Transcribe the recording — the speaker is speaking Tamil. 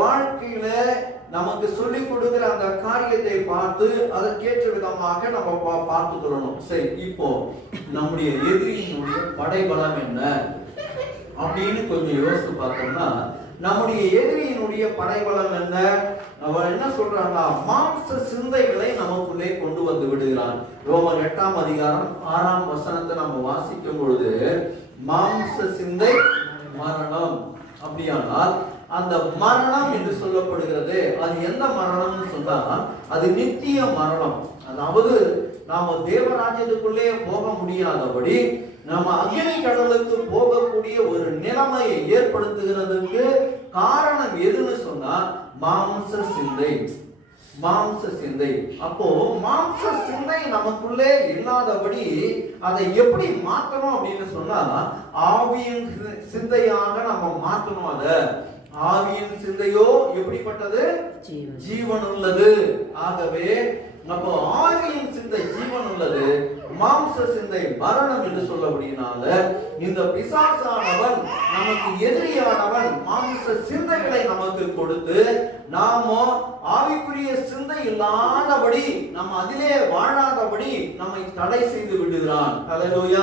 வாழ்க்கையில நமக்கு சொல்லிக் கொடுக்கிற அந்த காரியத்தை பார்த்து அதற்கேற்ற விதமாக நம்ம பார்த்து கொள்ளணும். சரி, இப்போ நம்முடைய எதிரியினுடைய படைபலம் என்ன அப்படின்னு கொஞ்சம் யோசித்து பார்த்தோம்னா, நம்முடைய எதிரியினுடைய படைபலம் என்ன? அவன் என்ன சொல்றான்னா, மாம்ச சிந்தைகளை நமக்குள்ளே கொண்டு வந்து விடுகிறான். ரோமர் 8ஆம் அதிகாரம் 6ஆம் வசனத்தை நம்ம வாசிக்கும் பொழுது, மாம்ச சிந்தை மரணம். அப்படியானால் அந்த மரணம் என்று சொல்லப்படுகிறது, அது எந்த மரணம்னு சொன்னா, அது நித்திய மரணம். அதாவது நாம தேவராஜ்யத்துக்குள்ளே போக முடியாதபடி நம்ம அக்னி கடலுக்கு போகக்கூடிய ஒரு நிலைமையை ஏற்படுத்துகிறதுக்கு காரணம் எதுன்னு சொன்னா, மாம்ச சிந்தை. மாம்ச சிந்தை. அப்போ மாம்ச சிந்தை நமக்குள்ளே இல்லாதபடி அதை எப்படி மாற்றணும் அப்படின்னு சொன்னா, ஆவியின் சிந்தையாக நம்ம மாற்றணும். அத ஆவியின் சிந்தையோ எப்படிப்பட்டது? ஜீவன் உள்ளது. ஆகவே அப்போ ஆவியின் சிந்தை ஜீவன் உள்ளது, மாம்ச சிந்தை மரணம் என்று சொல்லபடினால இந்த பிசாசானவன் நமக்கு எதிரியானவன் மாம்ச சிந்தைகளை நமக்கு கொடுத்து நாம ஆவிக்குரிய சிந்தை இல்லாதபடி நம்ம அதிலே வாழாதபடி நம்மை தடை செய்து விடுகிறான். அல்லேலூயா.